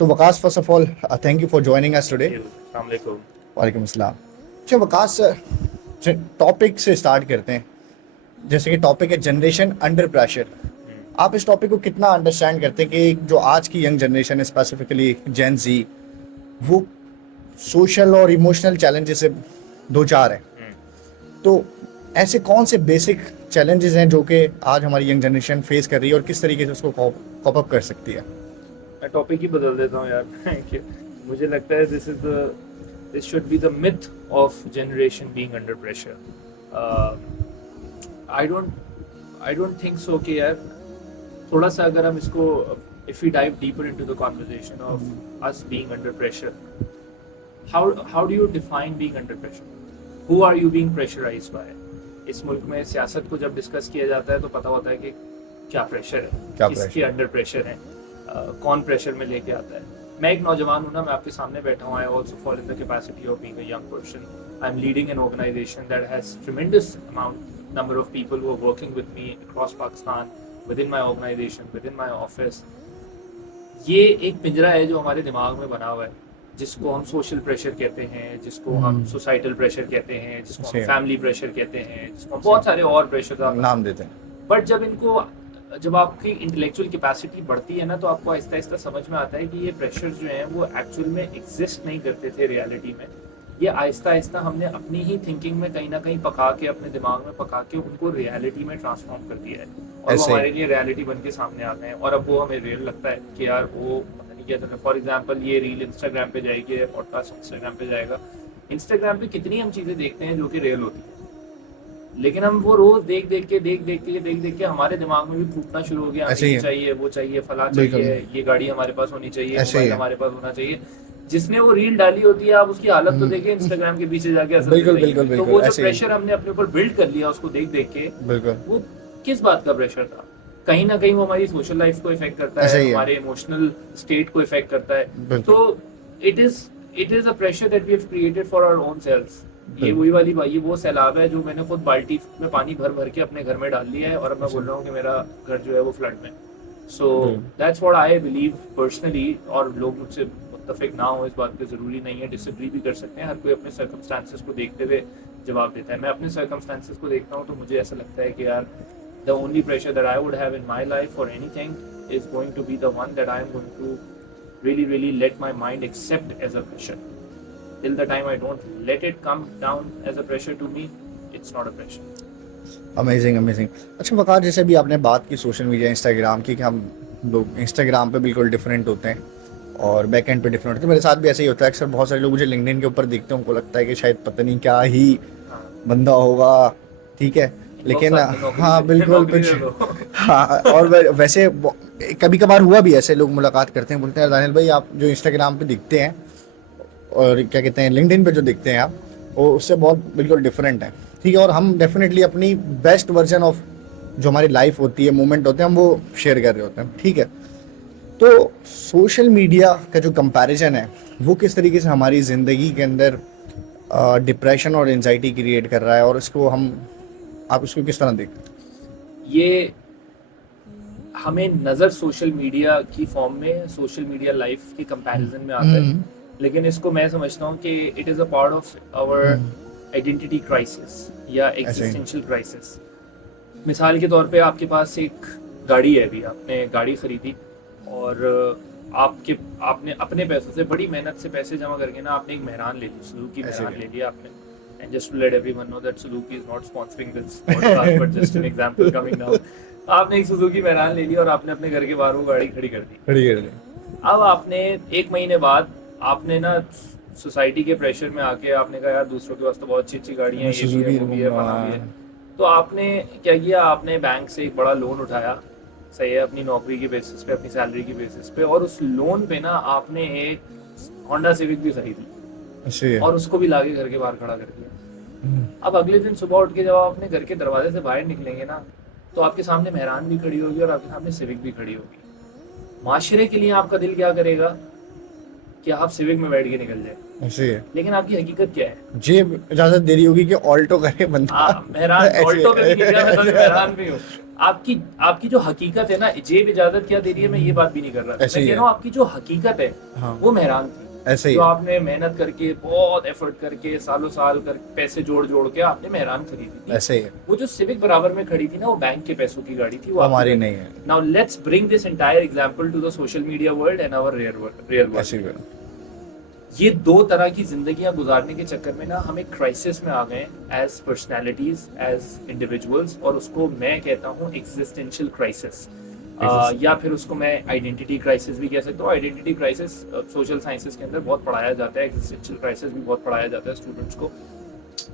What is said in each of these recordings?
तो Waqas, first of all thank you for joining us today. अस्सलाम वालेकुम। वालेकुम अस्सलाम। अच्छा वकास, टॉपिक से स्टार्ट करते हैं। जैसे कि टॉपिक है जनरेशन अंडर प्रेशर। आप इस टॉपिक को कितना अंडरस्टैंड करते हैं कि जो आज की यंग जनरेशन है, स्पेसिफिकली जेन जी, वो सोशल और इमोशनल चैलेंजेस से दो चार है। तो ऐसे कौन से बेसिक चैलेंजेस हैं जो कि आज हमारी यंग जनरेशन फेस कर रही है और किस तरीके से उसको कॉप अप कर सकती है? मैं टॉपिक ही बदल देता हूँ यार कि मुझे लगता है this should be the myth of generation being under pressure. I don't think so कि यार थोड़ा सा अगर हम इसको if we dive deeper into the conversation of us being under pressure, how do you define being under pressure? Who are you being pressurised by? इस मुल्क में सियासत को जब डिस्कस किया जाता है तो पता होता है कि क्या प्रेशर है, क्या किसके pressure? अंडर प्रेशर है, कौन प्रेशर में लेके आता है। मैं एक नौजवान हूँ ना, मैं आपके सामने बैठा हूँ। I also fall in the capacity of being a young person. I am leading an organisation that has tremendous amount number of people who are working with me across Pakistan, within my organisation, within my office. ये एक पिंजरा है जो हमारे दिमाग में बना हुआ है, जिसको हम सोशल प्रेशर कहते हैं, जिसको हम सोसाइटल प्रेशर कहते हैं, जिसको हम सही है। फैमिली प्रेशर कहते हैं, जिसको हम बहुत सारे और प्रेशर नाम देते हैं। बट जब आपकी इंटेलेक्चुअल कैपेसिटी बढ़ती है ना, तो आपको आहिस्ता आहिस्ता समझ में आता है कि ये प्रेशर जो हैं वो एक्चुअल में एग्जिस्ट नहीं करते थे रियलिटी में। ये आहिस्ता आहिस्ता हमने अपनी ही थिंकिंग में कहीं ना कहीं पका के, अपने दिमाग में पका के उनको रियलिटी में ट्रांसफॉर्म कर दिया है, और वो ऐसे ही। हमारे लिए रियलिटी बन के सामने आ गए हैं। और अब वो हमें रियल लगता है कि यार वो पता नहीं क्या चल रहा है। फॉर एग्जाम्पल, ये रील इंस्टाग्राम पे जाएगी, पॉडकास्ट इंस्टाग्राम पे जाएगा। इंस्टाग्राम पे कितनी हम चीज़ें देखते हैं जो कि रियल होती है, लेकिन हम वो रोज देख देख के हमारे दिमाग में भी फूटना शुरू हो गया। ऐसे ही ये है। चाहिए, वो चाहिए, फला बिल्कुल। चाहिए, ये गाड़ी हमारे पास होनी चाहिए, ऐसे ही मोबाइल है। हमारे पास होना चाहिए। जिसने वो रील डाली होती है, आप उसकी हालत तो देखिए इंस्टाग्राम के पीछे जाके असल बिल्कुल जिंदगी बिल्कुल में। तो बिल्कुल वो जो ऐसे ही। प्रेशर हमने अपने ऊपर बिल्ड कर लिया उसको देख देख के, बिल्कुल वो किस बात का प्रेशर था? कहीं ना कहीं वो हमारी सोशल लाइफ को इफेक्ट करता ऐसे है, ही है। हमारे इमोशनल स्टेट को इफेक्ट करता है। बिल्कुल। तो it is a pressure that we have created for our own self. ये बिल्कुल। वही वाली बात, ये वो सैलाब है जो मैंने खुद बाल्टी में पानी भर भर के अपने घर में डाल लिया है, और अब मैं बोल रहा हूँ कि मेरा घर जो है वो फ्लड में। So that's what I believe personally. और लोग मुझसे मुत्तफिक ना हो इस बात पे ज़रूरी नहीं है, डिसएग्री भी कर सकते हैं। हर कोई अपने सर्कमस्टांसेस को देखते हुए जवाब देता है। मैं अपने सर्कमस्टांसेस को देखता हूँ तो मुझे ऐसा लगता है कि यार the only pressure that I would have in my life for anything is going to be the one that I am going to really let my mind accept as a pressure. Till the time I don't let it come down as a pressure to me, it's not a pressure. Amazing amazing. अच्छा वकार, जैसे भी आपने बात की social media Instagram की, कि हम लोग इंस्टाग्राम पे बिल्कुल डिफरेंट होते हैं और बैक एंड पे डिफरेंट होते हैं। मेरे साथ भी ऐसे ही होता है। अक्सर बहुत सारे लोग मुझे लिंक्डइन के ऊपर दिखते हैं, उनको लगता है कि शायद पता नहीं क्या ही हाँ, बंदा होगा, ठीक है, लेकिन साथ में नौकरी हाँ दे- बिल्कुल नौकरी कुछ। दे दो। हाँ, और वैसे कभी कभार हुआ भी, ऐसे लोग मुलाकात करते हैं, बोलते हैं दानियल भाई आप जो इंस्टाग्राम पे दिखते हैं और क्या कहते हैं लिंक्डइन पे जो दिखते हैं आप, वो उससे बहुत बिल्कुल डिफरेंट है, ठीक है। और हम डेफिनेटली अपनी बेस्ट वर्जन ऑफ जो हमारी लाइफ होती है, मोमेंट होते हैं, हम वो शेयर कर रहे होते हैं, ठीक है। तो सोशल मीडिया का जो कंपैरिजन है वो किस तरीके से हमारी ज़िंदगी के अंदर डिप्रेशन और एंजाइटी क्रिएट कर रहा है, और इसको हम, आप इसको किस तरह देखते हैं? ये हमें नज़र सोशल मीडिया की फॉर्म में, सोशल मीडिया लाइफ के कंपैरिजन में आता है, लेकिन इसको मैं समझता हूँ कि it is a part of our identity crisis या एग्जिस्टेंशियल क्राइसिस। मिसाल के तौर पे आपके पास एक गाड़ी है, अभी आपने गाड़ी खरीदी, और आपके आपने अपने पैसों से बड़ी मेहनत से पैसे जमा करके ना आपने एक मेहरान ले ली, सुजुकी ऐसे मेहरान ही। ले लिया आपने। And just to let everyone know that Suzuki is not sponsoring this podcast, but just an example coming now. आपने एक सुजुकी मेहरान ले ली और आपने अपने घर के बाहर वो गाड़ी खड़ी कर दी। खड़ी कर दें। अब आपने एक महीने बाद आपने ना सोसाइटी के प्रेशर में आके आपने कहा यार दूसरों के पास तो बहुत अच्छी अच्छी गाड़ियाँ हैं, ये भी है, वो भी है, फला भी है। तो आपने क्या किया, आपने बैंक से एक बड़ा लोन उठाया, सही है, अपनी नौकरी की बेसिस पे, अपनी सैलरी की बेसिस पे, और उस लोन पे ना आपने एक होंडा सिविक भी खरीद ली ऐसे ही है। और उसको भी लाके घर के बाहर खड़ा कर दिया। अब अगले दिन सुबह उठ के जब आप अपने घर के दरवाजे से बाहर निकलेंगे ना, तो आपके सामने मेहरान भी खड़ी होगी और आपके सामने सिविक भी खड़ी होगी। माशरे के लिए आपका दिल क्या करेगा कि आप सिविक में बैठ के निकल जाए, ऐसे ही है। लेकिन आपकी हकीकत क्या है? जेब इजाजत दे रही होगी कि ऑल्टो करे बंदा। मेहरान ऐसे- ऑल्टो पे भी नहीं गया, मैं तो मेहरान भी हूँ। आपकी आपकी जो हकीकत है ना, जेब इजाजत क्या दे रही है, मैं ये बात भी नहीं कर रहा, मैं ऐसे ही कह है। रहा हूँ आपकी जो हकीकत है हाँ वो मेहरान थी। ऐसे ही जो है। आपने मेहनत करके, बहुत एफर्ट करके, सालों साल कर पैसे जोड़ जोड़ के आपने मेहरान खरीदी थी। ऐसे ही है। वो जो सिविक बराबर में खड़ी थी ना, वो बैंक के पैसों की गाड़ी थी, वो वो आपकी हमारी गाड़ी नहीं थी। है। Now let's bring this entire example to the social media world and our real ऐसे वर्ल्ड। ही है। ये दो तरह की जिंदगियां गुजारने के चक्कर में ना हम एक क्राइसिस में आ गए एज पर्सनैलिटीज, एज इंडिविजुअल्स, और उसको मैं कहता हूँ एग्जिस्टेंशियल क्राइसिस, या फिर उसको मैं आइडेंटिटी क्राइसिस भी कह सकता हूँ। आइडेंटिटी क्राइसिस सोशल साइंसेस के अंदर बहुत पढ़ाया जाता है, एग्जिस्टेंशियल क्राइसिस भी बहुत पढ़ाया जाता है स्टूडेंट्स को।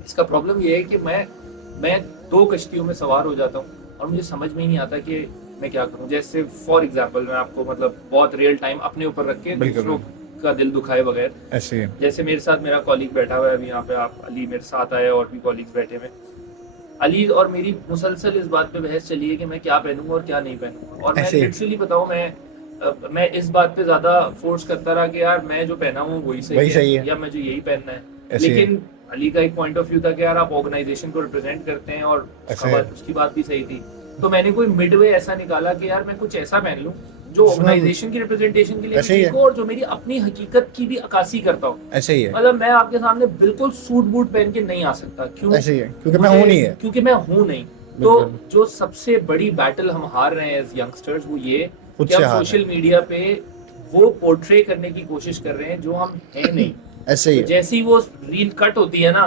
इसका प्रॉब्लम ये है कि मैं दो कश्तियों में सवार हो जाता हूँ और मुझे समझ में ही नहीं आता कि मैं क्या करूँ। जैसे फॉर एग्जाम्पल मैं आपको मतलब बहुत रियल टाइम अपने ऊपर रख के बिल्कुल दूसरों का दिल दुखाए बगैर, ऐसे ही है। जैसे मेरे साथ मेरा कॉलीग बैठा हुआ है अभी यहाँ पे, आप अली मेरे साथ आए और भी कॉलीग्स बैठे हुए। अली और मेरी मुसलसल इस बात पे बहस चली है कि मैं क्या पहनूंगा और क्या नहीं पहनूंगा, और मैं ऐसे ही है। लिटरली बताऊं, मैं इस बात पे ज्यादा फोर्स करता रहा कि यार मैं जो पहना हूँ वही वही सही सही है है। या मुझे यही पहनना है। ऐसे ही है। लेकिन अली का एक पॉइंट ऑफ व्यू था कि यार आप ऑर्गेनाइजेशन को रिप्रेजेंट करते हैं, और ऐसे है। उसकी बात भी सही थी। तो मैंने कोई मिडवे ऐसा निकाला कि यार मैं कुछ ऐसा पहन लूं जो जिसमें ऑर्गेनाइजेशन की रिप्रेजेंटेशन के लिए भी ऐसे ही ठीक है। हो और जो मेरी अपनी हकीकत की भी अक्कासी करता हो। ऐसे ही है। मतलब मैं आपके सामने बिल्कुल सूट बूट पहन के नहीं आ सकता, क्यों? ऐसे ही है क्योंकि मैं हूं नहीं है। क्योंकि मैं हूं नहीं। तो बिल्कुल। जो सबसे बड़ी बैटल हम हार रहे हैं एज यंगस्टर्स, वो ये खुद कि से हम हार सोशल रहे मीडिया पे वो पोर्ट्रे करने की कोशिश कर रहे हैं जो हम हैं नहीं। ऐसे ही तो है। जैसे ही वो रील कट होती है ना,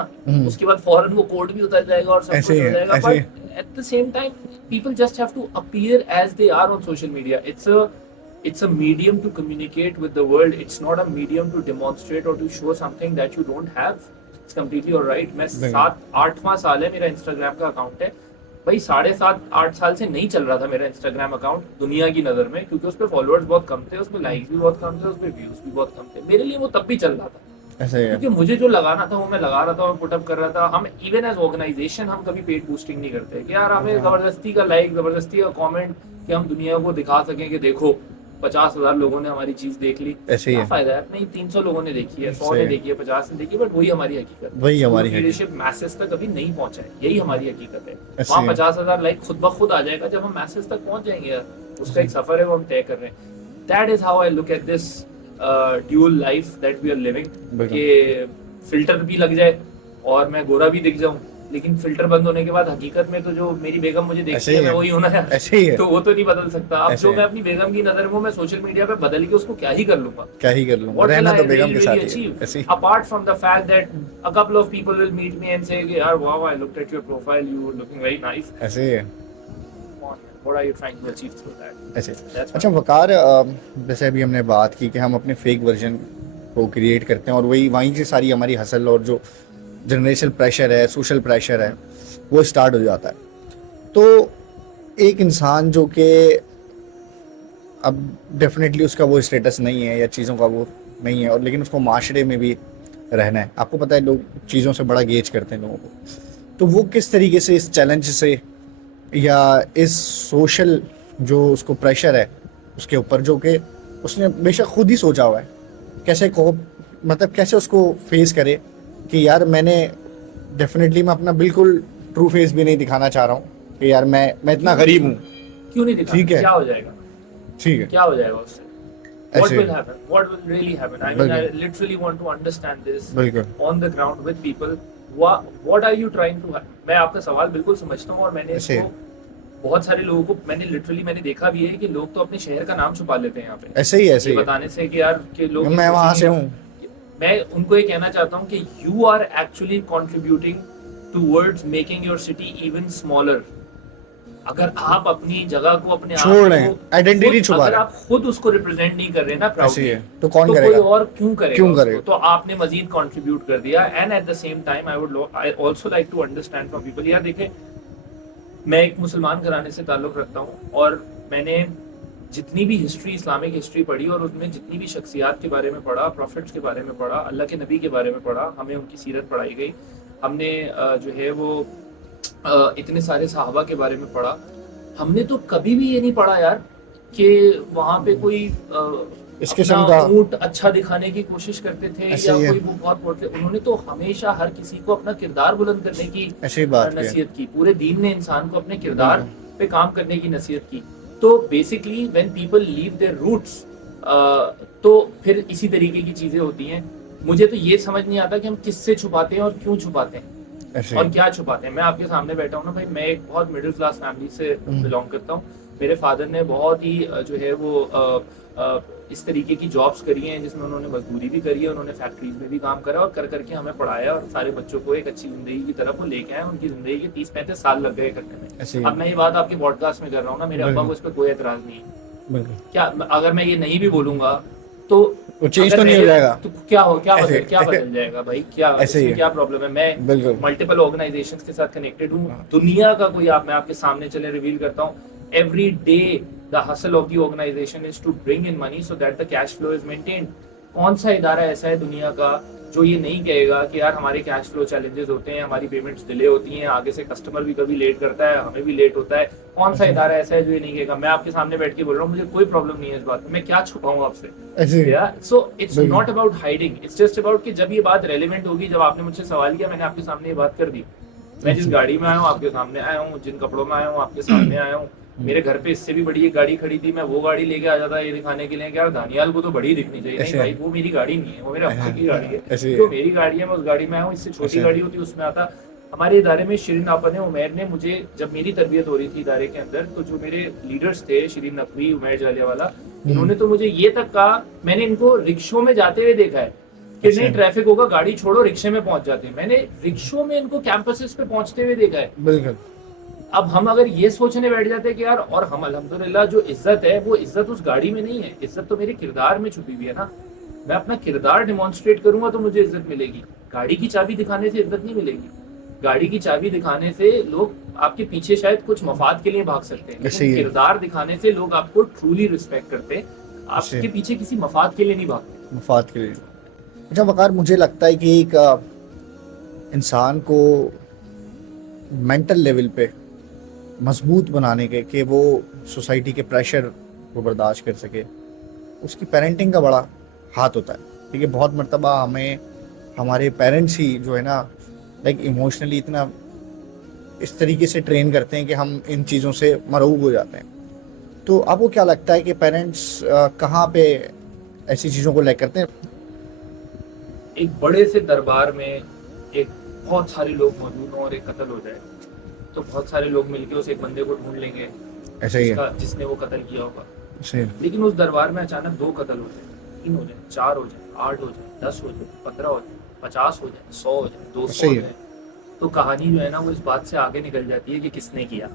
उसके बाद फौरन वो कोड भी उतर जाएगा और सब ऐसे कुछ ही हो है। जाएगा। ऐसे ही but at the same time people just have to appear as they are on social media. It's a medium to communicate with the world. It's not a medium to demonstrate or to show something that you don't have. It's completely alright. मैं बिल्कुल। 7-8वां साल है मेरा Instagram का account है भाई। 7.5-8 साल से नहीं चल रहा था मेरा इंस्टाग्राम अकाउंट दुनिया की नजर में, क्योंकि उस पर फॉलोअर्स बहुत कम थे, उसमें लाइक्स भी बहुत कम थे, उसमें व्यूज भी बहुत कम थे। मेरे लिए वो तब भी चल रहा था ऐसे ही है। क्योंकि मुझे जो लगाना था वो मैं लगा रहा था और पुटअप कर रहा था। हम इवन एज ऑर्गेनाइजेशन हम कभी पेड बूस्टिंग नहीं करते कि यार हमें जबरदस्ती का लाइक, जबरदस्ती का कमेंट, कि हम दुनिया को दिखा सकें कि देखो 50,000 लोगों ने हमारी चीज देख ली। ऐसे ही क्या है। फायदा है? नहीं, 300 लोगों ने देखी है, 100 सही ने है। देखी है, 50 ने देखी है, बट वही हमारी हकीकत है। वही हमारी लीडरशिप मैसेज तक अभी नहीं पहुंचा है, यही हमारी हकीकत है। ऐसे वहाँ है। 50,000 लाइक खुद ब खुद आ जाएगा जब हम मैसेज तक पहुंच जाएंगे यार। उसका एक सफर है वो हम तय कर रहे हैं। That is how I look at this dual life that we are living, बिल्कुल। कि फिल्टर भी लग जाए और मैं गोरा भी दिख जाऊं, लेकिन फिल्टर बंद होने के बाद हकीकत में तो जो मेरी बेगम मुझे देखती ऐसे है ही मैं है। वही हूं ना यार। ऐसे ही है। तो वो तो नहीं बदल सकता। अब ऐसे जो है। मैं अपनी बेगम की नजर में हूं, मैं सोशल मीडिया पे बदल के उसको क्या ही कर लूंगा। क्या ही कर लूं, What will रहना I तो बेगम really, के साथ really ही है। achieve? ऐसे ही। Apart from the fact that a couple of people will meet me and say, "यार, wow, I looked at your profile. You were looking very nice." ऐसे ही है। Come on, man. What are you trying to achieve through that? ऐसे। That's अच्छा वकार, जैसे अभी हमने बात की कि हम अपने फेक वर्जन को क्रिएट करते हैं और वहीं से सारी हमारी हसल और जो जनरेशनल प्रेशर है, सोशल प्रेशर है, वो स्टार्ट हो जाता है। तो एक इंसान जो कि अब डेफिनेटली उसका वो स्टेटस नहीं है या चीज़ों का वो नहीं है, और लेकिन उसको माशरे में भी रहना है। आपको पता है लोग चीज़ों से बड़ा गेज करते हैं लोगों को, तो वो किस तरीके से इस चैलेंज से या इस सोशल जो उसको प्रेशर है उसके ऊपर, जो कि उसने बेशक खुद ही सोचा हुआ है, कैसे को मतलब कैसे उसको फेस करे कि यार मैंने डेफिनेटली मैं अपना बिल्कुल ट्रू फेस भी नहीं दिखाना चाह रहा हूँ कि यार मैं इतना गरीब हूँ। क्यों नहीं दिखा? ठीक है। क्या हो जाएगा? ठीक है। क्या हो जाएगा उससे? What ऐसे will happen? What will really happen? I mean, I literally want to understand this बिल्कुल। on the ground with people. What are you trying to? मैं आपका सवाल बिल्कुल समझता हूँ, और मैंने ऐसे। इसको बहुत सारे लोगों को मैंने देखा भी है कि लोग तो अपने शहर का नाम छुपा लेते हैं यहाँ पे, ऐसे ही ये ही है। बताने से कि यार कि लोग मैं वहाँ से हूँ। मैं उनको ये कहना चाहता हूँ कि you are actually contributing towards making your city even smaller. अगर आप अपनी जगह को, अपने छोड़ रहे आप हैं, को आइडेंटिटी छुपा अगर रहे हैं। आप खुद उसको रिप्रेजेंट नहीं कर रहे ना ऐसे ही प्राउडली, है तो कौन तो करेगा? कोई और क्यों करेगा? क्यों उसको? करेगा? तो आपने मजीद कंट्रीब्यूट कर दिया। And at the same time I also like to understand from people. यार देखें, मैं एक मुसलमान घराने से ताल्लुक रखता हूँ, और मैंने जितनी भी हिस्ट्री, इस्लामिक हिस्ट्री पढ़ी और उसमें जितनी भी शख्सियात के बारे में पढ़ा, प्रॉफिट्स के बारे में पढ़ा, अल्लाह के नबी के बारे में पढ़ा, हमें उनकी सीरत पढ़ाई गई, हमने जो है वो इतने सारे सहाबा के बारे में पढ़ा। हमने तो कभी भी ये नहीं पढ़ा यार कि वहाँ पे कोई इस किस्म का ऊंट अच्छा दिखाने की कोशिश करते थे ऐसे या ही है। कोई वो बहुत बोलते। उन्होंने तो हमेशा हर किसी को अपना किरदार बुलंद करने की ऐसी बात है। नसीहत की। पूरे दीन ने इंसान को अपने किरदार पे काम करने की नसीहत की। तो basically when people leave their roots, तो फिर इसी तरीके की चीजें होती हैं। मुझे तो ये समझ नहीं आता कि हम किससे छुपाते हैं और क्यों छुपाते हैं ऐसे और ही। क्या छुपाते हैं। मैं आपके सामने बैठा हूँ ना भाई, मैं एक बहुत मिडिल क्लास फैमिली से बिलोंग करता हूँ। मेरे फादर ने बहुत ही जो है वो इस तरीके की जॉब्स करी हैं जिसमें उन्होंने मजदूरी भी करी है, उन्होंने फैक्ट्रीज में भी काम करा और कर करके हमें पढ़ाया और सारे बच्चों को एक अच्छी जिंदगी की तरफ वो लेके आए। उनकी जिंदगी के 30-35 साल लग गए करने ऐसे में। ही। अब मैं ये बात आपके पॉडकास्ट में कर रहा हूँ ना, मेरे अब्बा बिल्कुल को इस पर कोई एतराज नहीं है। बिल्कुल। क्या अगर मैं ये नहीं भी बोलूंगा तो वो चेंज अगर तो नहीं हो मेरे जाएगा। तो क्या ऐसे क्या बदल जाएगा भाई, क्या ऐसे ही इसमें है। क्या प्रॉब्लम है। मैं बिल्कुल। मल्टीपल ऑर्गेनाइजेशंस के साथ कनेक्टेड हूँ। दुनिया का कोई मैं आपके सामने चले रिवील करता हूँ। Every day the hustle of the organisation is to bring in money so that the cash flow is maintained. कौन सा इदारा ऐसा है दुनिया का जो ये नहीं कहेगा कि यार हमारे कैश फ्लो चैलेंजेस होते हैं, हमारी पेमेंट्स डिले होती हैं, आगे से कस्टमर भी कभी लेट करता है, हमें भी लेट होता है। कौन सा इदारा ऐसा है जो ये नहीं कहेगा। मैं आपके सामने बैठ के बोल रहा हूँ, मुझे कोई प्रॉब्लम नहीं है इस बात में, मैं क्या छुपाऊं आपसे। ऐसे ही। सो इट्स बिल्कुल। Not about hiding, it's just about कि जब ये बात रेलेवेंट होगी, जब आपने मुझसे सवाल किया मैंने आपके सामने ये बात कर दी। मैं जिस गाड़ी में आया हूँ आपके सामने आया हूँ, जिन कपड़ों में आया हूँ आपके सामने आया हूँ। मेरे घर पे इससे भी बड़ी एक गाड़ी खड़ी थी, मैं वो गाड़ी लेके आ जाता ये दिखाने के लिए कि यार दानियाल को तो बड़ी दिखनी चाहिए। नहीं ऐसे भाई, वो मेरी गाड़ी नहीं है, वो मेरे अब्बा की गाड़ी ऐसे है। ही जो है। मेरी गाड़ी है मैं उस गाड़ी में आया हूँ, इससे छोटी ऐसे। गाड़ी होती उसमें आता। हमारे इदारे में शिरीन आपा ने, उमैर ने मुझे, जब मेरी तरबियत हो रही थी इदारे के अंदर, तो जो मेरे लीडर्स थे शिरीन नकवी, उमैर जालियावाला, इन्होंने तो मुझे ये तक कहा, मैंने इनको रिक्शों में जाते हुए देखा है कि अच्छा। नहीं ट्रैफिक होगा गाड़ी छोड़ो रिक्शे में पहुंच जाते हैं। मैंने रिक्शों में इनको कैंपसेस पे पहुंचते हुए देखा है। बिल्कुल। अब हम अगर ये सोचने बैठ जाते हैं कि यार, और हम अल्हम्दुलिल्लाह जो इज्जत है वो इज्जत उस गाड़ी में नहीं है, इज्जत तो मेरे किरदार में छुपी हुई है ना। मैं अपना किरदार डिमॉन्स्ट्रेट करूंगा तो मुझे इज्जत मिलेगी। गाड़ी की चाबी दिखाने से इज्जत नहीं मिलेगी। गाड़ी की चाबी दिखाने से लोग आपके पीछे शायद कुछ मफाद के लिए भाग सकते हैं, ऐसे ही लेकिन है। किरदार दिखाने से लोग आपको ट्रूली रिस्पेक्ट करते हैं, ऐसे। आपके पीछे किसी मफाद के लिए नहीं भागते। मुफाद के लिए। अच्छा वकार, मुझे लगता है कि एक इंसान को मेंटल लेवल पे मजबूत बनाने के कि वो सोसाइटी के प्रेशर को बर्दाश्त कर सके, उसकी पेरेंटिंग का बड़ा हाथ होता है। ठीक है, बहुत मर्तबा हमें हमारे पेरेंट्स ही जो है ना, लाइक इमोशनली इतना इस तरीके से ट्रेन करते हैं कि हम इन चीज़ों से मरूब हो जाते हैं। तो आपको क्या लगता है कि पेरेंट्स कहाँ पे ऐसी चीज़ों को लैक करते हैं? एक बड़े से दरबार में एक बहुत सारे लोग मौजूद हों और एक कत्ल हो जाए, तो बहुत सारे लोग मिलके उस एक बंदे को ढूंढ लेंगे ऐसा ही है। जिसने वो कत्ल किया होगा। ऐसे ही है। लेकिन उस दरबार में अचानक 2 कत्ल हो जाए, 3 हो जाए, 4 हो जाए, 8 हो जाए, 10 हो जाए, 15 हो जाए, 50 हो जाए, 100 हो जाए, 200 सही हो है। जाए, तो कहानी जो है ना वो इस बात से आगे निकल जाती है कि किसने किया।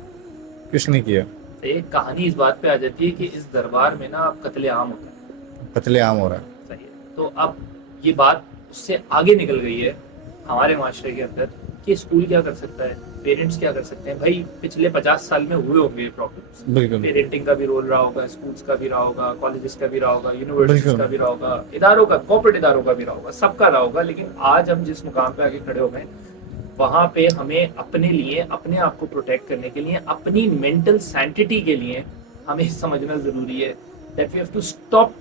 किसने किया? तो एक कहानी इस बात पे आ जाती है कि इस दरबार में ना अब कत्लेआम होता है। कत्लेआम हो रहा है। सही है। तो अब ये बात उससे आगे निकल गई है हमारे माशरे के अंदर कि स्कूल क्या कर सकता है, पेरेंट्स क्या कर सकते हैं। भाई पिछले 50 साल में हुए होंगे ये प्रॉब्लम्स, बिल्कुल पेरेंटिंग का भी रोल रहा होगा, स्कूल्स का भी रहा होगा, कॉलेजेस का भी रहा होगा, यूनिवर्सिटीज बिल्कुल। का भी रहा होगा, इदारों का, कॉर्पोरेट इदारों का भी रहा होगा, सबका रहा होगा। लेकिन आज हम जिस मुकाम पे आके खड़े हो गए, वहां पे हमें अपने लिए, अपने आप को प्रोटेक्ट करने के लिए, अपनी मेंटल सैंटिटी के लिए हमें समझना जरूरी है that we have to stop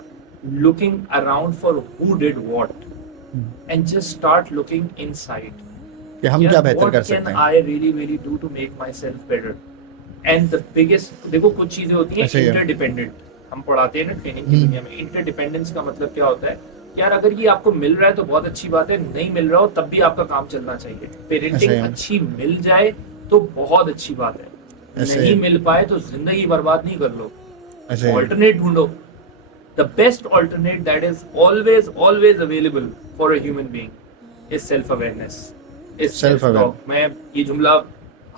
looking around for who did what and just start looking inside कि हम क्या बेहतर कर सकते हैं। I really really do to make myself better. And the biggest, देखो कुछ चीजें होती ऐसे हैं ही है। इंटरडिपेंडेंट, हम पढ़ाते हैं ना ट्रेनिंग की दुनिया में। इंटरडिपेंडेंस का मतलब क्या होता है, यार अगर ये आपको मिल रहा है तो बहुत अच्छी बात है, नहीं मिल रहा हो तब भी आपका काम चलना चाहिए। पेरेंटिंग ऐसे ही। अच्छी मिल जाए तो बहुत अच्छी बात है, ऐसे नहीं ही। मिल पाए तो जिंदगी बर्बाद नहीं कर लो, ऐसे ही। ऑल्टरनेट ढूंढो। The best alternate that is always available for a human being is self-awareness, is Self-aware. self-talk। मैं ये जुमला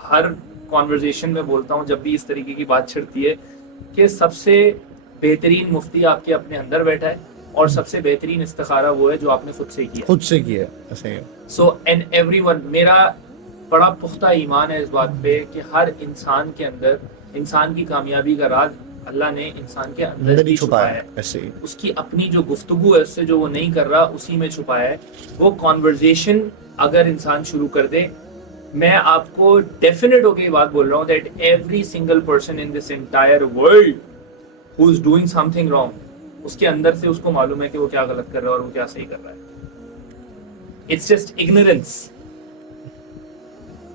हर कॉन्वर्जेशन में बोलता हूँ जब भी इस तरीके की बात छिड़ती है कि सबसे बेहतरीन मुफ्ती आपके अपने अंदर बैठा है और सबसे बेहतरीन इस्तिखारा वो है जो आपने खुद से किया। खुद से किया। ऐसे ही है। सो एंड एवरीवन, मेरा बड़ा पुख्ता ईमान है इस बात पे कि हर इंसान के अंदर, इंसान की कामयाबी का राज अल्लाह ने इंसान के अंदर अंदर ही ही छुपाया छुपाया है। है। ऐसे ही। उसकी अपनी जो गुफ्तगू है, उससे जो वो नहीं कर रहा उसी में छुपाया है। वो कॉन्वर्जेशन अगर इंसान शुरू कर दे, मैं आपको डेफिनेट होके ये बात बोल रहा हूँ that every single person in this entire world who is doing something wrong, उसके अंदर से उसको मालूम है कि वो क्या गलत कर रहा है और वो क्या सही कर रहा है। It's just ignorance.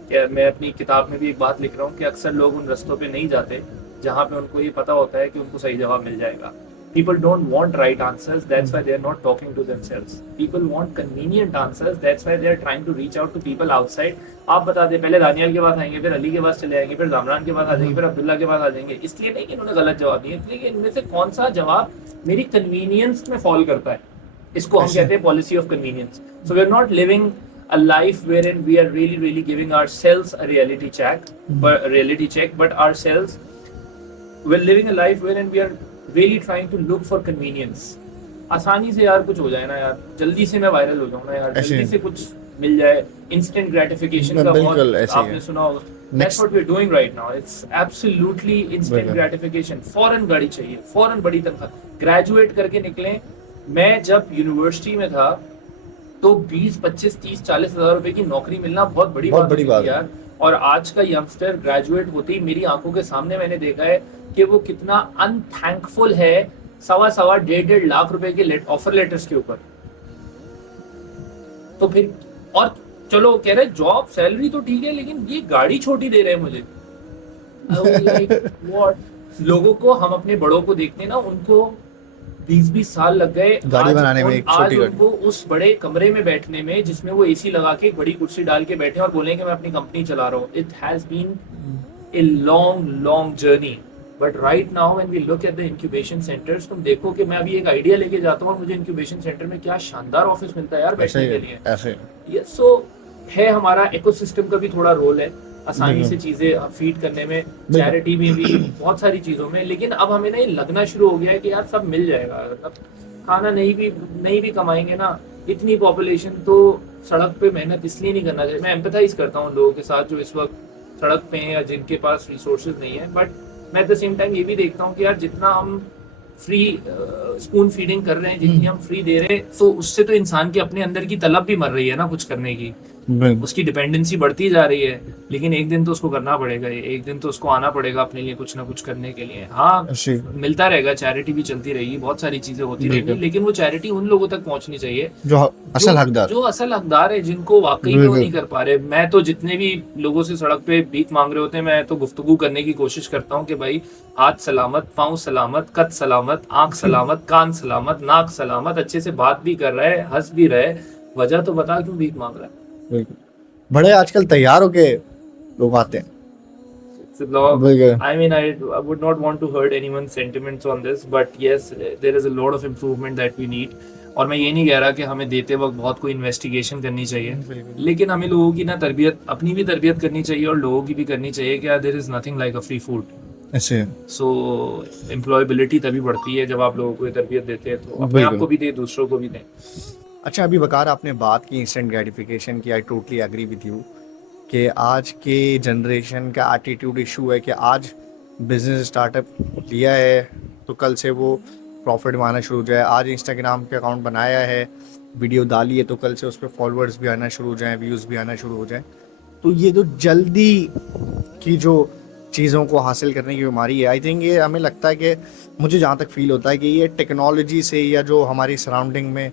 क्या मैं अपनी किताब में भी एक बात लिख रहा हूँ कि अक्सर लोग उन रास्तों पे नहीं जाते जहाँ पे उनको ये पता होता है कि उनको सही जवाब मिल जाएगा. People don't want right answers, that's why they're not talking to themselves. People want convenient answers, that's why they're trying to reach out to people outside. आप बता दें, पहले दानियल के पास आएंगे, फिर अली के पास चले जाएंगे, फिर जामरान के पास आ जाएंगे, फिर अब्दुल्ला के पास आ जाएंगे. इसलिए नहीं कि इन्होंने गलत जवाब दिए, इसलिए कि इनमें से कौन सा जवाब मेरी कन्वीनियंस में फॉल करता है. इसको हम कहते हैं policy of convenience. So we are not living a life wherein we are really giving ourselves a reality check, but ourselves we're living a life wherein we are really trying to look for convenience. आसानी से यार कुछ हो जाए ना यार, जल्दी से मैं वायरल हो जाऊँ ना यार, जल्दी से कुछ मिल जाए, instant gratification का बहुत आपने सुना होगा. That's what we're doing right now. It's absolutely instant gratification. फौरन गाड़ी चाहिए, फौरन बड़ी तनख्वाह. ग्रेजुएट करके निकले. मैं जब यूनिवर्सिटी में था तो 20, 25, 30, 40 हजार रुपए की नौकरी मिलना बहुत बड़ी बात है यार. और आज का यंगस्टर ग्रेजुएट होते ही मेरी आंखों के सामने मैंने देखा है कि वो कितना अनथैंकफुल है 1.25 लाख रुपए के ऑफर लेटर्स के ऊपर. तो फिर और चलो कह रहे जॉब सैलरी तो ठीक है, लेकिन ये गाड़ी छोटी दे रहे हैं मुझे. लोगों को, हम अपने बड़ों को देखते हैं ना, उनको 20-20 साल लग गए गाड़ी बनाने में, एक छोटी गाड़ी. उनको उस बड़े कमरे में बैठने में जिसमें वो एसी लगा के एक बड़ी कुर्सी डाल के बैठे और बोलेंगे मैं अपनी कंपनी चला रहा हूँ. It has been a long journey. But right now when we look at the incubation centres, तुम देखो कि मैं अभी एक आइडिया लेके जाता हूँ और मुझे इंक्यूबेशन सेंटर में क्या शानदार ऑफिस मिलता है यार बैठने के लिए. ऐसे यस, सो है हमारा इकोसिस्टम का भी थोड़ा रोल है आसानी से चीजें फीड करने में, चैरिटी में भी, बहुत सारी चीजों में. लेकिन अब हमें ना ये लगना शुरू हो गया है कि यार सब मिल जाएगा. मतलब खाना नहीं भी कमाएंगे ना, इतनी पॉपुलेशन, तो सड़क पे मेहनत इसलिए नहीं करना चाहिए. मैं एम्पैथाइज करता हूँ लोगों के साथ जो इस वक्त सड़क पे हैं या जिनके पास रिसोर्सेज नहीं है. बट मैं एट द सेम टाइम ये भी देखता हूँ कि यार जितना हम फ्री स्पून फीडिंग कर रहे हैं, जितनी हम फ्री दे रहे हैं, तो उससे तो इंसान के अपने अंदर की तलब भी मर रही है ना कुछ करने की. उसकी डिपेंडेंसी बढ़ती जा रही है. लेकिन एक दिन तो उसको करना पड़ेगा, एक दिन तो उसको आना पड़ेगा अपने लिए कुछ ना कुछ करने के लिए. हाँ, मिलता रहेगा, चैरिटी भी चलती रहेगी, बहुत सारी चीजें होती रहेगी, लेकिन वो चैरिटी उन लोगों तक पहुंचनी चाहिए जो असल हकदार है, जिनको वाकई में वो नहीं कर पा रहे. मैं तो जितने भी लोगों से सड़क पे भीख मांग रहे होते हैं, मैं तो गुफ्तगू करने की कोशिश करता हूँ कि भाई हाथ सलामत, पाँव सलामत, कद सलामत, आंख सलामत, कान सलामत, नाक सलामत, अच्छे से बात भी कर रहा है, हंस भी रहे, वजह तो बता क्यों भीख मांग रहा है. बड़े आजकल तैयार होके लोग आते हैं. I mean, I would not want to hurt anyone's sentiments on this, but yes, there is a lot of improvement that we need. और मैं ये नहीं कह रहा कि हमें देते वक्त बहुत कोई इन्वेस्टिगेशन करनी चाहिए, लेकिन हमें लोगों की ना तरबियत, अपनी भी तरबियत करनी चाहिए और लोगों की भी करनी चाहिए कि there is nothing like a free food. ऐसे सो एम्प्लॉयबिलिटी तभी बढ़ती है जब आप लोगों को तरबियत देते हैं, तो अपने आप को भी दें, दूसरों को भी दें. अच्छा, अभी वकार आपने बात की इंस्टेंट ग्रेटिफिकेशन की. I totally agree with you कि आज के जनरेशन का एटीट्यूड इशू है कि आज बिजनेस स्टार्टअप लिया है तो कल से वो प्रॉफिट माना शुरू हो जाए. आज इंस्टाग्राम के अकाउंट बनाया है, वीडियो डाली है, तो कल से उस पर फॉलोअर्स भी आना शुरू हो जाएं, व्यूज़ भी आना शुरू हो जाएं. तो ये जो जल्दी की जो चीज़ों को हासिल करने की बीमारी है, आई थिंक ये हमें लगता है कि, मुझे जहाँ तक फील होता है कि ये टेक्नोलॉजी से या जो हमारी सराउंडिंग में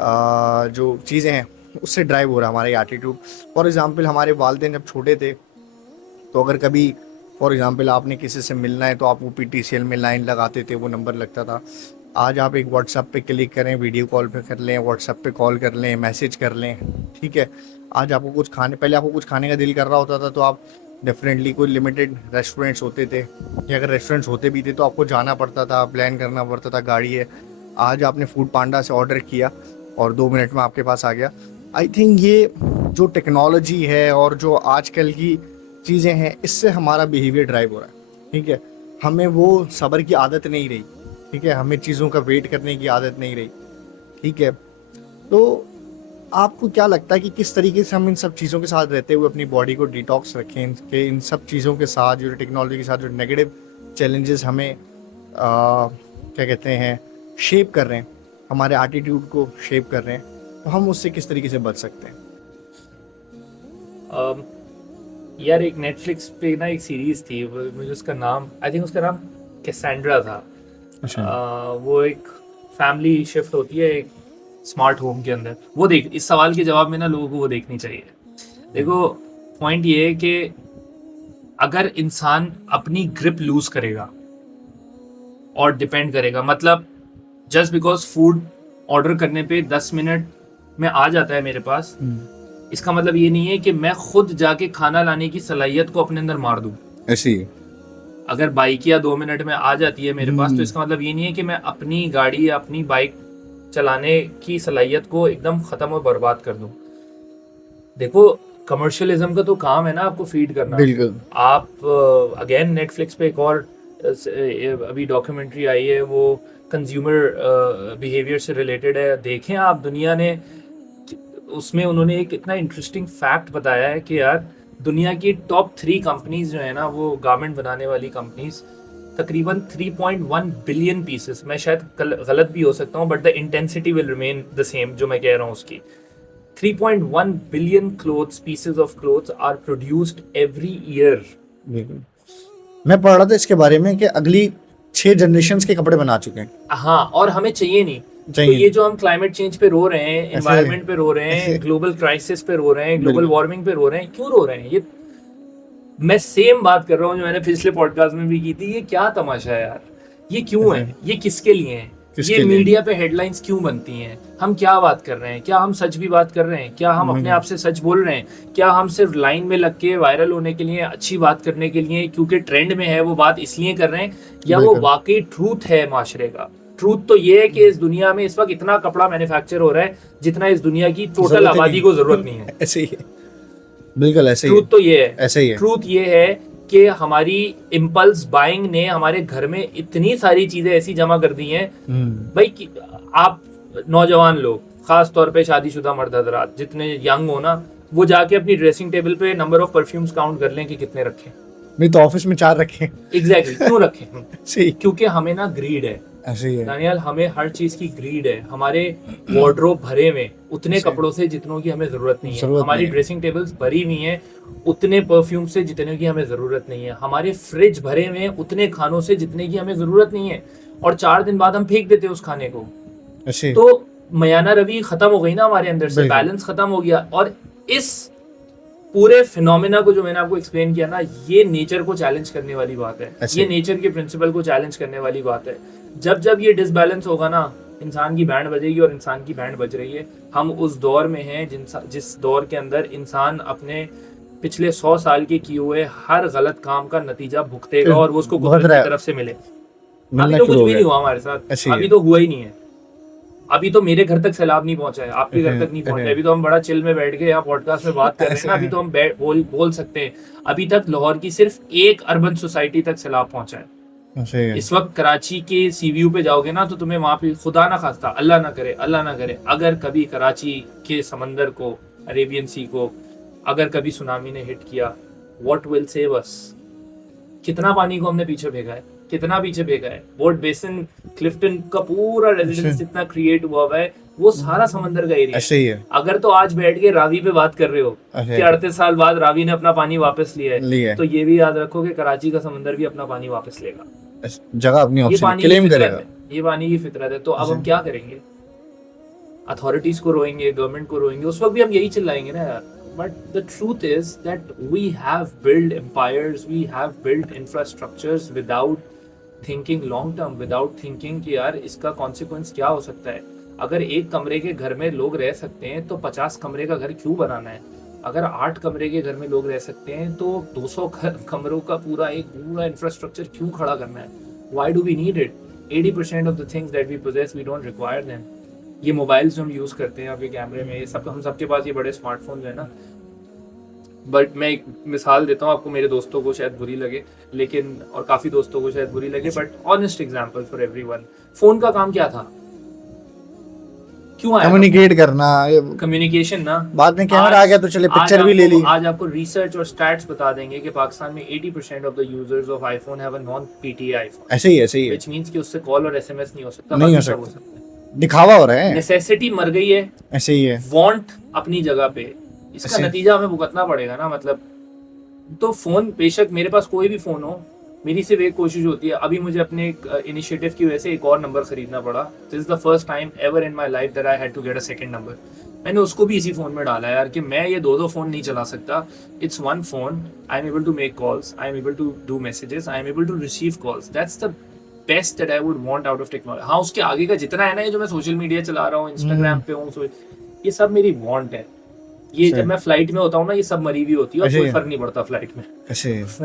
जो चीज़ें हैं उससे ड्राइव हो रहा है हमारा एटीट्यूड. फॉर एग्ज़ाम्पल, हमारे वालिदैन जब छोटे थे तो अगर कभी फॉर एग्ज़ाम्पल आपने किसी से मिलना है तो आप वो PTCL में लाइन लगाते थे, वो नंबर लगता था. आज आप एक व्हाट्सएप पे क्लिक करें, वीडियो कॉल पे कर लें, व्हाट्सएप पे कॉल कर लें, मैसेज कर लें, ठीक है. आज आपको कुछ खाने, पहले आपको कुछ खाने का दिल कर रहा होता था तो आप डेफिनेटली कोई लिमिटेड रेस्टोरेंट्स होते थे, या अगर रेस्टोरेंट्स होते भी थे तो आपको जाना पड़ता था, प्लान करना पड़ता था, गाड़ी है. आज आपने फूड पांडा से ऑर्डर किया और 2 मिनट में आपके पास आ गया. आई थिंक ये जो टेक्नोलॉजी है और जो आजकल की चीज़ें हैं, इससे हमारा बिहेवियर ड्राइव हो रहा है, ठीक है. हमें वो सब्र की आदत नहीं रही, ठीक है, हमें चीज़ों का वेट करने की आदत नहीं रही, ठीक है. तो आपको क्या लगता है कि किस तरीके से हम इन सब चीज़ों के साथ रहते हुए अपनी बॉडी को डिटॉक्स रखें, कि इन सब चीज़ों के साथ जो टेक्नोलॉजी के साथ जो नेगेटिव चैलेंजेस हमें क्या कहते हैं शेप कर रहे हैं, हमारे एटीट्यूड को शेप कर रहे हैं, तो हम उससे किस तरीके से बच सकते हैं? यार एक नेटफ्लिक्स पे ना एक सीरीज थी, मुझे उसका नाम, आई थिंक उसका नाम कैसेंड्रा था. वो एक फैमिली शिफ्ट होती है एक स्मार्ट होम के अंदर. वो देख, इस सवाल के जवाब में ना लोगों को वो देखनी चाहिए. देखो, पॉइंट ये है कि अगर इंसान अपनी ग्रिप लूज करेगा और डिपेंड करेगा, मतलब जस्ट बिकॉज फूड ऑर्डर करने पे 10 मिनट में आ जाता है मेरे पास, इसका मतलब ये नहीं है कि मैं खुद जाके खाना लाने की सलाहियत को अपने अंदर मार दूं। ऐसे ही अगर बाइक या 2 मिनट में आ जाती है मेरे पास, तो इसका मतलब ये नहीं है कि मैं अपनी गाड़ी या अपनी बाइक चलाने की सलाहियत को एकदम खत्म और बर्बाद कर दूं। देखो, कमर्शियलिज्म का तो काम है ना आपको फीड करना। बिल्कुल। आप अगेन नेटफ्लिक्स पे एक और अभी डॉक्यूमेंट्री आई है, वो कंज्यूमर बिहेवियर से रिलेटेड है। देखें आप, दुनिया ने उसमें उन्होंने एक इतना इंटरेस्टिंग फैक्ट बताया है कि यार दुनिया की टॉप 3 कंपनीज जो है ना, वो गारमेंट बनाने वाली कंपनीज, तकरीबन 3.1 बिलियन पीसेस, मैं शायद गलत भी हो सकता हूँ but the intensity will remain the same जो मैं कह रहा हूँ उसकी, 3.1 billion clothes, pieces of clothes are produced every year. बिल्कुल। मैं पढ़ रहा था इसके बारे में कि अगली 6 जनरेशंस के कपड़े बना चुके हैं। हाँ, और हमें चाहिए नहीं। तो ये जो हम क्लाइमेट चेंज पे रो रहे हैं, एनवायरनमेंट पे रो रहे हैं, ग्लोबल क्राइसिस पे रो रहे हैं, ग्लोबल वार्मिंग पे रो रहे हैं, क्यों रो रहे हैं? ये मैं सेम बात कर रहा हूँ जो मैंने पिछले पॉडकास्ट में भी की थी। ये क्या तमाशा है यार? ये क्यों है? ये किसके लिए है? ये मीडिया पे हेडलाइंस क्यों बनती हैं? हम क्या बात कर रहे हैं? क्या हम सच भी बात कर रहे हैं? क्या हम अपने आप से सच बोल रहे हैं? क्या हम सिर्फ लाइन में लग के वायरल होने के लिए, अच्छी बात करने के लिए, क्योंकि ट्रेंड में है वो बात इसलिए कर रहे हैं, या वो वाकई ट्रूथ है माशरे का? ट्रूथ तो ये है कि इस दुनिया में इस वक्त इतना कपड़ा मैन्युफैक्चर हो रहा है जितना इस दुनिया की टोटल आबादी को जरूरत नहीं है। ऐसे ही है, बिल्कुल ऐसे ही। ट्रूथ तो ये है, ऐसे ही है। ट्रूथ ये है कि हमारी इम्पल्स बाइंग ने हमारे घर में इतनी सारी चीजें ऐसी जमा कर दी हैं। भाई आप नौजवान लोग, खास तौर पे शादीशुदा मर्द हजरात जितने यंग हो ना, वो जाके अपनी ड्रेसिंग टेबल पे नंबर ऑफ परफ्यूम्स काउंट कर लें कि कितने रखें। नहीं तो ऑफिस में 4 रखें। एग्जैक्टली, क्यों रखें? सही। क्योंकि हमें ना ग्रीड है। ऐसे ही है दानियाल, हमें हर चीज की ग्रीड है। हमारे वार्डरोब भरे में उतने कपड़ों से जितनों की हमें जरूरत नहीं है। हमारी ड्रेसिंग टेबल्स भरी हुई हैं उतने परफ्यूम से जितने की हमें जरूरत नहीं है। हमारे फ्रिज भरे में उतने खानों से जितने की हमें जरूरत नहीं है, और 4 दिन बाद हम फेंक देते हैं उस खाने को। ऐसे तो मयाना रवि खत्म हो गई ना हमारे अंदर से, बैलेंस खत्म हो गया। और इस पूरे फिनोमेना को जो मैंने आपको एक्सप्लेन किया ना, ये नेचर को चैलेंज करने वाली बात है। ये नेचर के प्रिंसिपल को चैलेंज करने वाली बात है। जब जब ये डिसबैलेंस होगा ना, इंसान की बैंड बजेगी, और इंसान की बैंड बज रही है। हम उस दौर में हैं जिस दौर के अंदर इंसान अपने पिछले 100 साल के किए हुए हर गलत काम का नतीजा भुगतेगा, और वो उसको कुदरत की तरफ से मिले। अभी तो कुछ भी नहीं हुआ हमारे साथ, अभी तो हुआ ही नहीं है। अभी तो मेरे घर तक सैलाब नहीं पहुंचा है, आपके घर तक नहीं पहुंचा है। अभी तो हम बड़ा चिल में बैठ के यहाँ पॉडकास्ट में बात कर रहे हैं ना, अभी तो हम बोल सकते हैं। अभी तक लाहौर की सिर्फ एक अर्बन सोसाइटी तक सैलाब पहुंचा है। इस वक्त कराची के सीव्यू पे जाओगे ना, तो तुम्हें वहां पे खुदा ना खास्ता, अल्लाह ना करे, अगर कभी कराची के समंदर को, अरेबियन सी को अगर कभी सुनामी ने हिट किया, व्हाट विल सेव अस? कितना पानी को हमने पीछे भेजा है, कितना पीछे भेजा है। बोर्ड बेसिन, क्लिफ्टन का पूरा रेजिडेंस जितना क्रिएट हुआ है, वो सारा समंदर का एरिया ऐसे ही है। अगर तो आज बैठ के रावी पे बात कर रहे हो कि 38 साल बाद रावी ने अपना पानी वापस लिया है, तो ये भी याद रखो कि कराची का समंदर भी अपना पानी वापस लेगा, जगह अपनी क्लेम करेगा। ये पानी की फितरत है। तो अब हम क्या करेंगे? अथॉरिटीज को रोएंगे, गवर्नमेंट को रोएंगे, उस वक्त भी हम यही चिल्लाएंगे ना यार। But the truth is that we have built empires, we have built infrastructures without thinking long term, without thinking कि यार इसका consequence क्या हो सकता है। अगर एक कमरे के घर में लोग रह सकते हैं तो 50 कमरे का घर क्यों बनाना है? अगर 8 कमरे के घर में लोग रह सकते हैं तो 200 कमरों का पूरा इंफ्रास्ट्रक्चर क्यों खड़ा करना है? Why do we need it? 80% of the things that we possess, we don't require them. ये मोबाइल्स जो हम यूज़ करते हैं आपके कैमरे में, ये सब हम सबके पास ये बड़े स्मार्टफोन है ना। बट मैं एक मिसाल देता हूँ आपको, मेरे दोस्तों को शायद बुरी लगे, लेकिन और काफ़ी दोस्तों को शायद बुरी लगे, but honest example for everyone. Phone का काम क्या था? क्यों आया? कम्युनिकेट करना, कम्युनिकेशन ना। बाद में कैमरा आ गया तो चले पिक्चर भी ले ली। आज आपको रिसर्च और स्टैट्स बता देंगे कि पाकिस्तान में 80% of the users of iPhone have a non PTA iPhone. ऐसे ही है। व्हिच मींस कि उससे कॉल और एसएमएस नहीं हो सकता, नहीं हो सकता, दिखावा हो रहा है। नेसेसिटी मर गई है, ऐसे ही है। वांट अपनी जगह पे, इसका नतीजा हमें भुगतना पड़ेगा ना। मतलब तो फोन, बेशक मेरे पास कोई भी फोन हो, मेरी सिर्फ एक कोशिश होती है। अभी मुझे अपने एक इनिशिएटिव की वजह से एक और नंबर खरीदना पड़ा। This is the first time ever in my life that I had to get a second number. मैंने उसको भी इसी फोन में डाला यार कि मैं ये दो फोन नहीं चला सकता. It's one phone. I am able to make calls, I am able to do messages, I am able to receive calls. That's the best that I would want out of technology. हाँ, उसके आगे का जितना है ना, ये जो मैं सोशल मीडिया चला रहा हूँ, इंस्टाग्राम पे हूँ, ये सब मेरी वांट है. ये जब मैं फ्लाइट में होता हूँ ना, ये सब मरी हुई होती है और कोई फर्क नहीं पड़ता फ्लाइट में.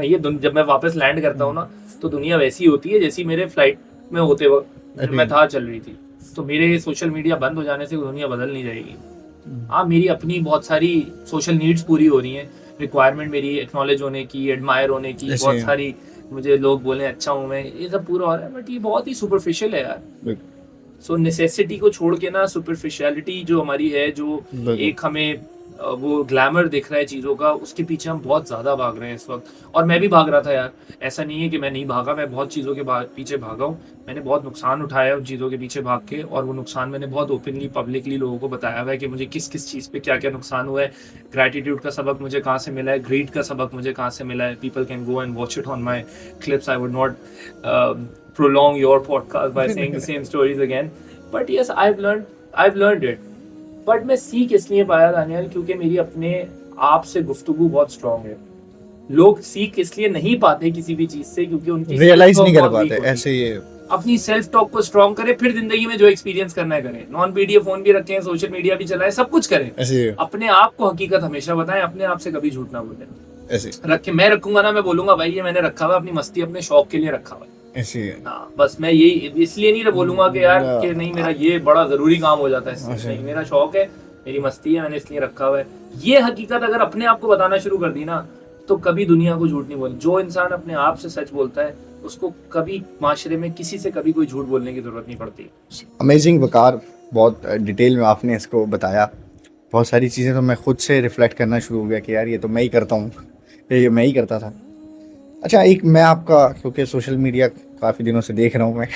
ये जब मैं वापस लैंड करता हूँ ना, तो दुनिया वैसी होती है जैसी मेरे फ्लाइट में होते वक्त मैं था चल रही थी. तो मेरे सोशल मीडिया बंद हो जाने से दुनिया बदल नहीं जाएगी. हाँ, मेरी अपनी बहुत सारी सोशल नीड्स पूरी हो रही हैं. रिक्वायरमेंट मेरी एक्नॉलेज होने की, एडमायर होने की, बहुत सारी, मुझे लोग बोले अच्छा हूँ मैं, ये सब पूरा हो रहा है. बट ये बहुत ही सुपरफिशियल है यार. सो नेसेसिटी को छोड़ के ना, सुपरफिशियलिटी जो हमारी है, जो एक हमें वो ग्लैमर दिख रहा है चीज़ों का, उसके पीछे हम बहुत ज़्यादा भाग रहे हैं इस वक्त. और मैं भी भाग रहा था यार. ऐसा नहीं है कि मैं नहीं भागा, मैं बहुत चीज़ों के पीछे भागा हूँ. मैंने बहुत नुकसान उठाया उन चीज़ों के पीछे भाग के, और वो नुकसान मैंने बहुत ओपनली पब्लिकली लोगों को बताया हुआ है कि मुझे किस किस चीज़ पे क्या क्या नुकसान हुआ है. ग्रैटिट्यूड का सबक मुझे कहाँ से मिला है, ग्रीड का सबक मुझे कहाँ से मिला है. People can go and watch it on my clips. I would not prolong your podcast by saying the same stories again. But yes, I've learned it. But मैं सीख इसलिए पाया दानियल, क्योंकि मेरी अपने आप से गुफ्तगू बहुत स्ट्रांग है. लोग सीख इसलिए नहीं पाते किसी भी चीज से, क्योंकि उनकी रियलाइज नहीं कर पाते. ऐसे ही अपनी सेल्फ टॉक को स्ट्रांग करें, फिर जिंदगी में जो एक्सपीरियंस करना है करें. नॉन पीडीएफ फोन भी रखें, सोशल मीडिया भी चलाएं, सब कुछ करें. अपने आप को हकीकत हमेशा बताएं, अपने आप से कभी झूठ ना बोलें. ऐसे रखे, मैं रखूंगा ना, मैं बोलूंगा भाई ये मैंने रखा हुआ, अपनी मस्ती अपने शौक के लिए रखा हुआ. हाँ, बस मैं यही इसलिए नहीं बोलूंगा कि यार कि नहीं मेरा ये बड़ा जरूरी काम हो जाता है. नहीं, मेरा शौक है, मेरी मस्ती है, मैंने इसलिए रखा हुआ है. ये हकीकत अगर अपने आप को बताना शुरू कर दी ना, तो कभी दुनिया को झूठ नहीं बोल. जो इंसान अपने आप से सच बोलता है, उसको कभी माशरे में किसी से कभी कोई झूठ बोलने की जरूरत नहीं पड़ती. अमेजिंग वकार, बहुत डिटेल में आपने इसको बताया. बहुत सारी चीज़ें तो मैं खुद से रिफ्लेक्ट करना शुरू हो गया कि यार ये तो मैं ही करता हूँ, ये मैं ही करता था. अच्छा, एक मैं आपका, क्योंकि सोशल मीडिया काफ़ी दिनों से देख रहा हूँ मैं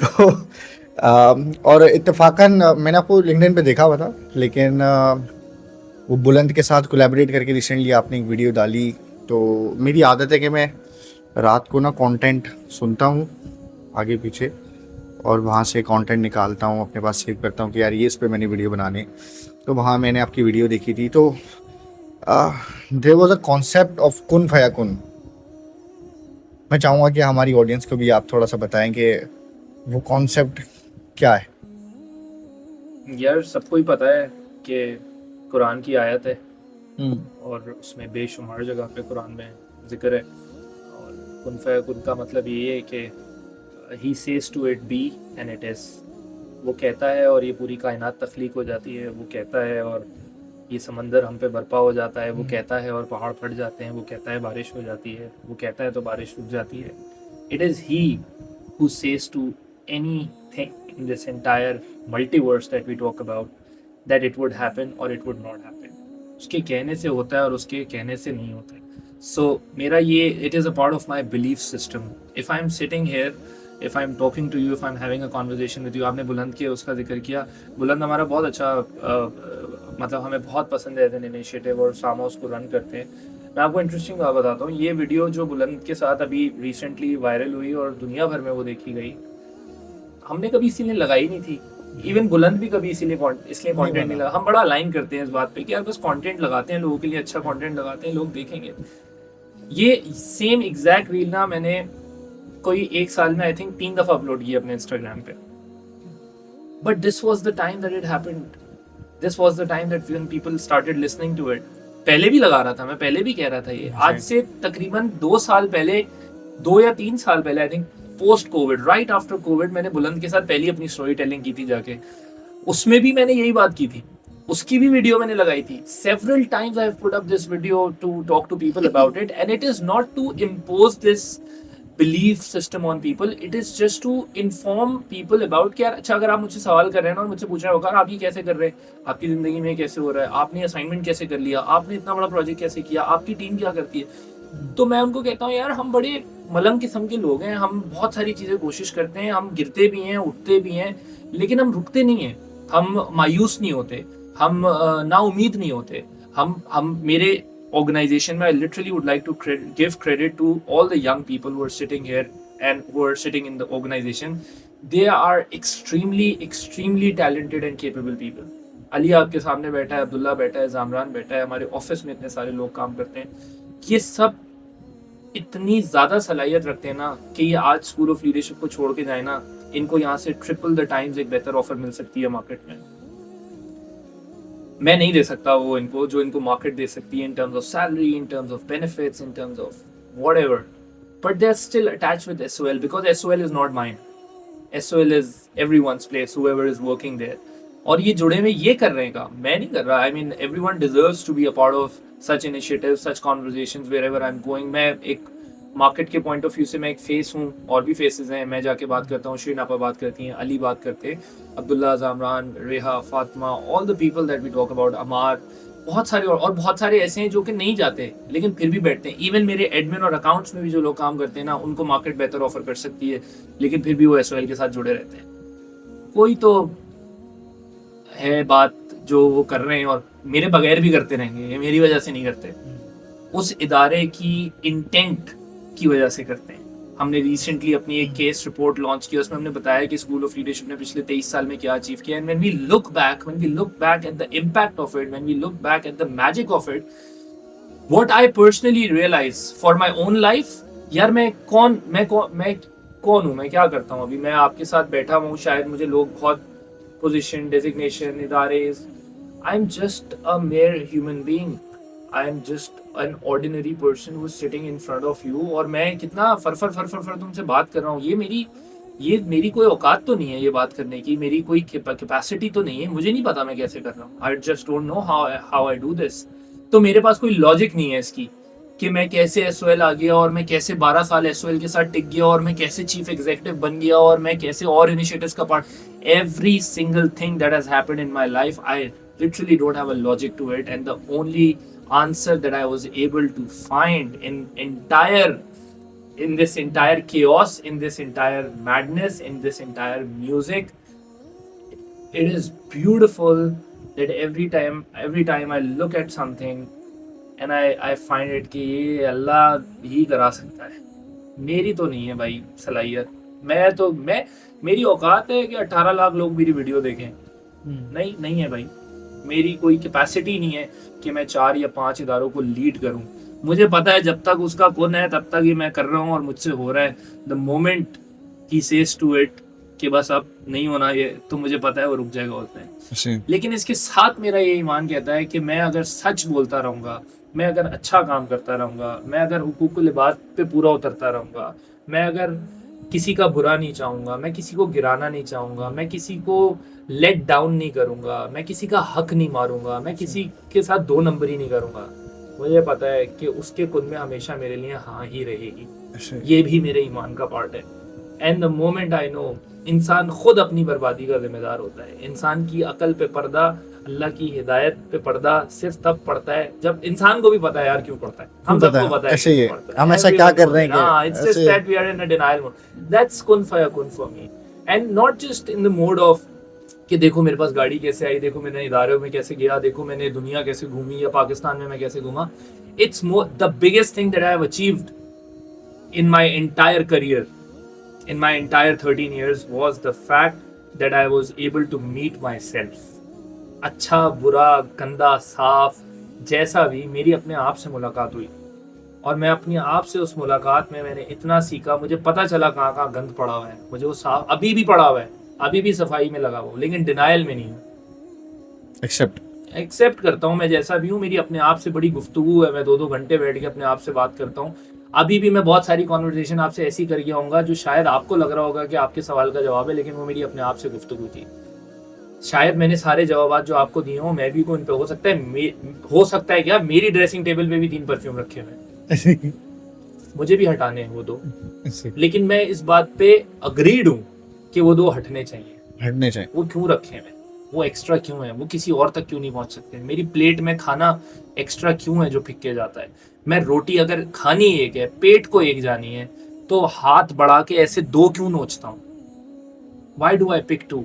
तो और इत्तेफाकन मैंने आपको लिंक्डइन पे देखा हुआ था, लेकिन वो बुलंद के साथ कोलैबोरेट करके रिसेंटली आपने एक वीडियो डाली. तो मेरी आदत है कि मैं रात को ना कंटेंट सुनता हूँ आगे पीछे, और वहाँ से कंटेंट निकालता हूँ, अपने पास सेव करता हूँ कि यार ये इस पे मैंने वीडियो बनाने. तो वहाँ मैंने आपकी वीडियो देखी थी. तो there was a concept of कुन फयाकुन. मैं चाहूँगा कि हमारी ऑडियंस को भी आप थोड़ा सा बताएं कि वो कॉन्सेप्ट क्या है. यार, सबको ही पता है कि कुरान की आयत है, और उसमें बेशुमार जगह पे कुरान में जिक्र है. और कुन फयकुन का मतलब ये है कि he says to it be and it is. वो कहता है और ये पूरी कायनात तख्लीक हो जाती है. वो कहता है और ये समंदर हम पे बर्पा हो जाता है. वो कहता है और पहाड़ फट जाते हैं. वो कहता है बारिश हो जाती है. वो कहता है तो बारिश रुक जाती है. It is he who says to anything in this entire multiverse that we talk about that it would happen or it would not happen. उसके कहने से होता है और उसके कहने से नहीं होता है. So मेरा ये, it is a part of my belief system. If I'm sitting here, if I'm talking to you, if I'm having a conversation with you, आपने बुलंद के उसका जिक्र किया. बुलंद हमारा बहुत अच्छा मतलब हमें बहुत पसंद है एज एन इनिशिएटिव, और सामा उसको रन करते हैं. मैं आपको इंटरेस्टिंग बात बताता हूँ. ये वीडियो जो बुलंद के साथ अभी रिसेंटली वायरल हुई और दुनिया भर में वो देखी गई, हमने कभी इसीलिए लगाई नहीं थी. इवन बुलंद भी कभी इसलिए कंटेंट नहीं लगा. हम बड़ा अलाइन करते हैं इस बात पे कि यार बस कंटेंट लगाते हैं लोगों के लिए, अच्छा कंटेंट लगाते हैं, लोग देखेंगे. ये सेम एग्जैक्ट रील ना मैंने कोई एक साल में आई थिंक 3 दफा अपलोड किया अपने इंस्टाग्राम पे. But this was the time that it happened. This was the time that when people started listening to it. पहले भी लगा रहा था मैं, पहले भी कह रहा था ये. आज से तकरीबन 2 साल पहले, 2 या 3 साल पहले, I think post Covid, right after Covid, मैंने बुलंद के साथ पहली अपनी स्टोरी टेलिंग की थी जाके. उसमें भी मैंने यही बात की थी. उसकी भी वीडियो मैंने लगाई थी. Several times I have put up this video to talk to people about it, and it is not to impose this belief system on people. It is just to inform people about कि यार अच्छा, अगर आप मुझसे सवाल कर रहे हैं ना और मुझसे पूछ रहे हो आप ये कैसे कर रहे हैं, आपकी जिंदगी में कैसे हो रहा है, आपने असाइनमेंट कैसे कर लिया, आपने इतना बड़ा प्रोजेक्ट कैसे किया, आपकी टीम क्या करती है, तो मैं उनको कहता हूँ यार हम बड़े मलंग किस्म के लोग हैं. हम बहुत सारी चीज़ें कोशिश करते हैं, हम गिरते भी हैं, उठते भी हैं, लेकिन हम रुकते नहीं हैं. हम मायूस नहीं होते, हम नाउमीद नहीं होते. हम मेरे organization में I literally would like to give credit to all the young people who are sitting here and who are sitting in the organization. They are extremely talented and capable people. Ali आपके सामने बैठा है, अब्दुल्ला बैठा है, जामरान बैठा है, हमारे ऑफिस में इतने सारे लोग काम करते हैं, ये सब इतनी ज्यादा सलाहियत रखते हैं ना कि ये आज स्कूल ऑफ लीडरशिप को छोड़ के जाए ना, इनको यहाँ से ट्रिपल द टाइम्स एक बेहतर ऑफर मिल सकती है मार्केट में। मैं नहीं दे सकता वो इनको जो इनको मार्केट दे सकती है, in terms of salary, in terms of benefits, in terms of whatever, but they are still attached with SOL because SOL is not mine, SOL is everyone's place, whoever is working there. और ये जुड़े हुए ये कर रहे हैं काम, मैं नहीं कर रहा। I mean everyone deserves to be a part of such initiatives, such conversations wherever I am going. मैं एक मार्केट के पॉइंट ऑफ व्यू से मैं एक फेस हूँ, और भी फेसेस हैं, मैं जाके बात करता हूँ, श्रीन आपा बात करती हैं, अली बात करते हैं, Abdullah, Zamran, Reha, Fatima, all the people that we talk about, Amar, बहुत सारे और बहुत सारे ऐसे हैं जो कि नहीं जाते लेकिन फिर भी बैठते हैं। इवन मेरे एडमिन और अकाउंट्स में भी जो लोग काम करते हैं ना, उनको मार्केट बेहतर ऑफर कर सकती है लेकिन फिर भी वो एसओएल के साथ जुड़े रहते हैं। कोई तो है बात जो वो कर रहे हैं और मेरे बगैर भी करते रहेंगे, ये मेरी वजह से नहीं करते, उस इदारे की इंटेंट की वजह से करते हैं। हमने रिसेंटली अपनी एक केस रिपोर्ट लॉन्च की, उसमें हमने बताया कि स्कूल ऑफ लीडरशिप ने पिछले 23 साल में क्या अचीव किया। And when we look back at the impact of it, when we look back at the magic of it, what I personally realise for my own life, यार मैं कौन हूँ, मैं क्या करता हूँ। अभी मैं आपके साथ बैठा हूँ, शायद मुझे लोग बहुत पोजीशन, डेजिग्नेशन, इदारे, I am just a mayor human being, I am just an ordinary person who is sitting in front of you। और मैं कितना फर तुमसे बात कर रहा हूँ, ये मेरी कोई औकात तो नहीं है ये बात करने की, मेरी कोई कैपेसिटी तो नहीं है, मुझे नहीं पता मैं कैसे कर रहा हूँ। I just don't know how I do this. तो मेरे पास कोई लॉजिक नहीं है इसकी कि मैं कैसे एसओएल आ गया और मैं कैसे 12 साल एसओएल के साथ टिक गया और मैं कैसे चीफ एग्जीक्यूटिव बन गया और मैं कैसे और इनिशिएटिव्स का part. Every single thing that has happened in my life, I literally don't have a logic to it, and the only answer that I was able to find in this entire chaos, in this entire madness, in this entire music, it is beautiful that every time I look at something and I find it कि ये अल्लाह ही करा सकता है, मेरी तो नहीं है भाई सलाहियत। मेरी औकात है कि 18 लाख लोग मेरी वीडियो देखें, नहीं है भाई। मेरी कोई कैपेसिटी नहीं है कि मैं 4 या 5 इदारों को लीड करूं। मुझे पता है जब तक उसका कौन है तब तक ये मैं कर रहा हूं और मुझसे हो रहा है। The moment he says to it कि बस अब नहीं होना ये, तो मुझे पता है वो रुक जाएगा उस टाइम। लेकिन इसके साथ मेरा ये ईमान कहता है कि मैं अगर सच बोलता रहूंगा, मैं अगर अच्छा काम करता रहूंगा, मैं अगर हुकूकुल इबाद पे पूरा उतरता रहूंगा, मैं अगर किसी का बुरा नहीं चाहूंगा, मैं किसी को गिराना नहीं चाहूंगा, मैं किसी को लेट डाउन नहीं करूंगा, मैं किसी का हक नहीं मारूंगा, मैं किसी के साथ 2 नंबरी नहीं करूंगा, मुझे पता है कि उसके कुन में हमेशा मेरे लिए हाँ ही रहेगी। ये भी मेरे ईमान का पार्ट है। And the moment I know, इंसान खुद अपनी बर्बादी का जिम्मेदार होता है। इंसान की अकल पे पर्दा, अल्लाह की हिदायत पे पर्दा सिर्फ तब पड़ता है जब इंसान को भी पता है यार क्यों पड़ता है। हम सबको पता है ऐसे ही है, हम ऐसा क्या कर रहे हैं। हां, it's just that we are in a denial mode. That's कुन for me, and not just in the mode of कि देखो मेरे पास गाड़ी कैसे आई, देखो मैंने इदारों में कैसे गया, देखो मैंने दुनिया कैसे घूमी या पाकिस्तान में मैं कैसे घूमा। It's the biggest thing that I have achieved in my entire career, in my entire 13 years, was the fact that I was able to meet myself. अच्छा बुरा गंदा साफ जैसा भी, मेरी अपने आप से मुलाकात हुई और मैं अपने आप से उस मुलाकात में मैंने इतना सीखा, मुझे पता चला कहाँ कहाँ गंद पड़ा हुआ है, मुझे वो साफ अभी भी पड़ा हुआ है, अभी भी सफाई में लगा हुआ, लेकिन डिनायल में नहीं हूँ। एक्सेप्ट करता हूँ मैं जैसा भी हूँ। मेरी अपने आप से बड़ी गुफ्तगू है, मैं 2-2 घंटे बैठ के अपने आप से बात करता हूँ। अभी भी मैं बहुत सारी कॉन्वर्सेशन आपसे ऐसी कर गया हूँगा जो शायद आपको लग रहा होगा कि आपके सवाल का जवाब है, लेकिन वो मेरी अपने आप से गुफ्तगू थी। शायद मैंने सारे जवाब जो आपको दिए हों, मैं भी को इन पे हो सकता है क्या मेरी ड्रेसिंग टेबल पे भी 3 परफ्यूम रखे हुए मुझे भी हटाने हैं वो 2, लेकिन मैं इस बात पे अग्रीड हूँ कि वो 2 हटने चाहिए। वो क्यों रखे हैं, वो एक्स्ट्रा क्यों है, वो किसी और तक क्यों नहीं पहुंच सकते। मेरी प्लेट में खाना एक्स्ट्रा क्यों है जो फिक के जाता है। मैं रोटी अगर खानी एक है, पेट को एक जानी है, तो हाथ बढ़ा के ऐसे 2 क्यों नोचता हूं। Why do I pick 2?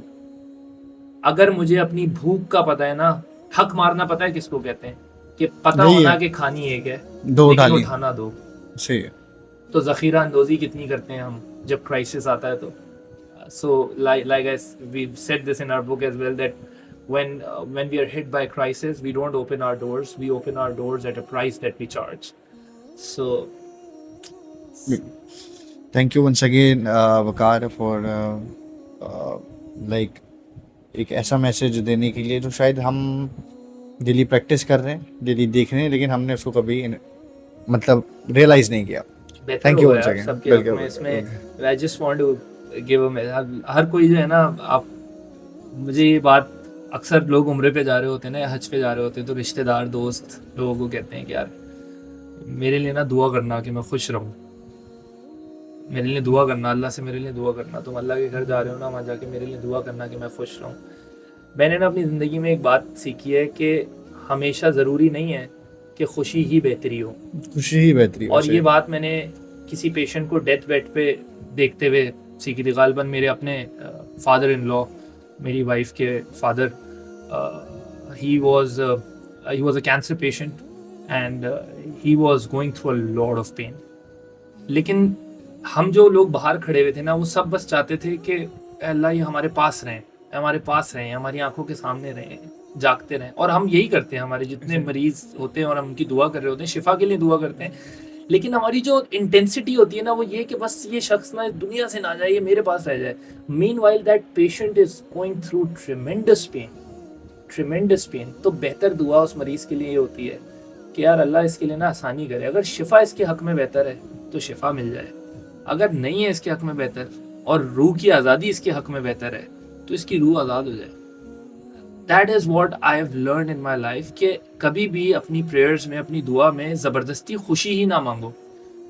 अगर मुझे अपनी भूख का पता है ना, हक मारना पता है किसको कहते हैं, कि पता होना कि खानी एक है, लेकिन उठाना 2। सही है। तो जखीरा अंदोजी कितनी करते हैं हम जब क्राइसिस आता है तो। So like we said this in our book as well, that when we are hit by crisis, we don't open our doors. We open our doors at a price that we charge. So thank you once again Waqar for like एक ऐसा message देने के लिए जो शायद हम daily practice कर रहे हैं, डेली देख रहे हैं, लेकिन हमने उसको कभी मतलब रियलाइज नहीं किया. बेहतर Thank you होगा once यार again. सबके हक बिल्कुल, में. इसमें I just want to give हर कोई जो है ना, आप मुझे ये बात अक्सर लोग उम्रे पे जा रहे होते हैं ना या हज पे जा रहे होते हैं तो रिश्तेदार दोस्त लोगों को कहते हैं कि यार मेरे लिए ना दुआ करना कि मैं खुश रहूं, मेरे लिए दुआ करना, अल्लाह से मेरे लिए दुआ करना. तुम अल्लाह के घर जा रहे हो ना, वहाँ जाके मेरे लिए दुआ करना कि मैं खुश रहूं. मैंने ना अपनी ज़िंदगी में एक बात सीखी है कि हमेशा ज़रूरी नहीं है कि खुशी ही बेहतरी हो. खुशी ही बेहतरी. और ये बात मैंने किसी पेशेंट को डेथ बेड पे देखते हुए सीखी थी. गालिबन मेरे अपने फादर इन लॉ, मेरी वाइफ के father, he was a cancer patient and he was going through a lot of pain. लेकिन हम जो लोग बाहर खड़े हुए थे ना, वो सब बस चाहते थे कि अल्लाह ये हमारे पास रहें, हमारे पास रहें, हमारी आंखों के सामने रहें, जागते रहें. और हम यही करते हैं. हमारे जितने मरीज होते हैं और हम उनकी दुआ कर रहे होते हैं, शिफा के लिए दुआ करते हैं, लेकिन हमारी जो इंटेंसिटी होती है ना, वो ये कि बस ये शख्स ना दुनिया से ना जाए, ये मेरे पास रह जाए. Meanwhile that patient is going through tremendous pain. तो बेहतर दुआ उस मरीज के लिए ये होती है कि यार अल्लाह इसके लिए ना आसानी करे. अगर शिफा इसके हक में बेहतर है तो शिफा मिल जाए, अगर नहीं है इसके हक में बेहतर और रूह की आज़ादी इसके हक में बेहतर है तो इसकी रूह आज़ाद हो जाए. That is what I have learn in my life कि कभी भी अपनी प्रेयर्स में, अपनी दुआ में ज़बरदस्ती खुशी ही ना मांगो,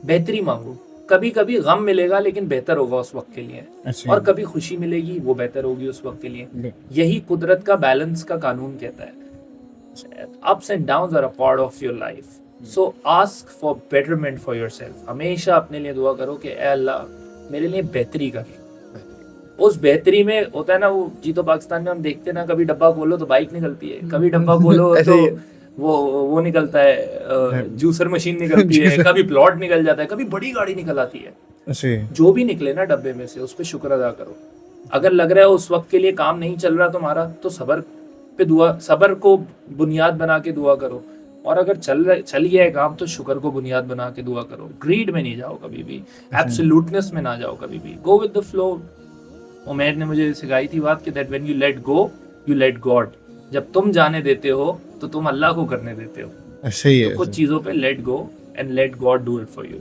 बेहतरी मांगो. कभी कभी गम मिलेगा लेकिन बेहतर होगा उस वक्त के लिए, और कभी खुशी मिलेगी वो बेहतर होगी उस वक्त के लिए. यही कुदरत का बैलेंस का कानून कहता है. Ups and downs are a part of your life. So ask for betterment for yourself. हमेशा अपने लिए दुआ करो कि ए अल्लाह मेरे लिए बेहतरी कर. उस बेहतरी में होता है ना, वो जीतो पाकिस्तान में हम देखते हैं ना, कभी डब्बा खोलो तो बाइक निकलती है, कभी डब्बा खोलो तो वो निकलता है, जूसर मशीन निकलती है, कभी प्लॉट निकल जाता है, कभी बड़ी गाड़ी निकल आती है. जो भी निकले ना डब्बे में से, उस पर शुक्र अदा करो. अगर लग रहा है उस वक्त के लिए काम नहीं चल रहा तुम्हारा, तो सबर को बुनियाद बना के दुआ करो. और अगर चल गया है काम, तो शुक्र को बुनियाद बना के दुआ करो. ग्रीड में नहीं जाओ कभी भी, एब्सोल्यूटनेस में ना जाओ कभी भी. Go with the flow. Umair ने मुझे सिखाई थी बात कि that when you let go you let God. जब तुम जाने देते हो तो तुम अल्लाह को करने देते हो. सही है. तो कुछ चीज़ों पे let go and let God do it for you.